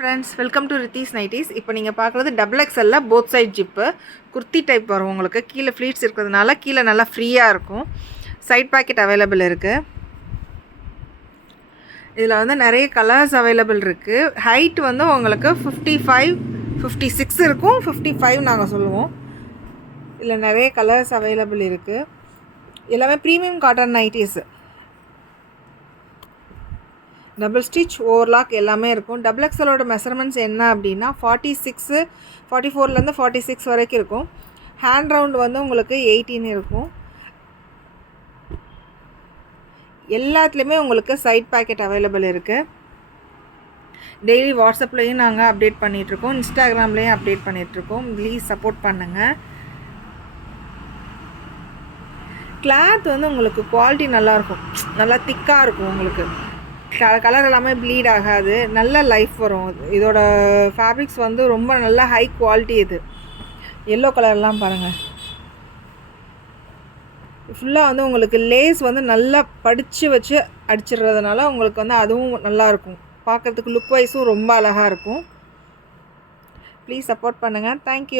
Friends, welcome to Rithees nighties. இப்போ நீங்கள் பார்க்குறது டபுள் எக்ஸ்எல்ல both side zip kurti type வரும். உங்களுக்கு கீழே ஃப்ளீட்ஸ் இருக்கிறதுனால கீழே நல்லா ஃப்ரீயாக இருக்கும். சைட் பாக்கெட் அவைலபிள் இருக்குது. இதில் வந்து நிறைய கலர்ஸ் அவைலபிள் இருக்குது. ஹைட் வந்து உங்களுக்கு 55, 56 இருக்கும். 55 நாங்கள் சொல்லுவோம். இதில் நிறைய கலர்ஸ் அவைலபிள் இருக்குது. எல்லாமே premium cotton nighties. Double stitch overlock எல்லாமே இருக்கும். டபுள் எக்ஸலோட மெஷர்மெண்ட்ஸ் என்ன அப்படின்னா 46, 44லேருந்து 46 வரைக்கும் இருக்கும். ஹேண்ட் ரவுண்ட் வந்து உங்களுக்கு 18 இருக்கும். எல்லாத்துலேயுமே உங்களுக்கு சைட் பேக்கெட் அவைலபிள் இருக்குது. டெய்லி வாட்ஸ்அப்லேயும் நாங்கள் அப்டேட் பண்ணிகிட்ருக்கோம், இன்ஸ்டாகிராம்லேயும் அப்டேட் பண்ணிகிட்ருக்கோம். ப்ளீஸ் சப்போர்ட் பண்ணுங்கள். கிளாத் வந்து உங்களுக்கு குவாலிட்டி நல்லாயிருக்கும், நல்லா திக்காக இருக்கும். உங்களுக்கு கலர் எல்லாமே ப்ளீட் ஆகாது, நல்ல லைஃப் வரும். இதோட ஃபேப்ரிக்ஸ் வந்து ரொம்ப நல்ல ஹை குவாலிட்டி. இது எல்லோ கலர்லாம் பாருங்கள். ஃபுல்லாக வந்து உங்களுக்கு லேஸ் வந்து நல்லா படித்து வச்சு அடிச்சிடுறதுனால உங்களுக்கு வந்து அதுவும் நல்லாயிருக்கும். பார்க்குறதுக்கு லுக் வைஸும் ரொம்ப அழகாக இருக்கும். ப்ளீஸ் சப்போர்ட் பண்ணுங்கள். தேங்க்யூ.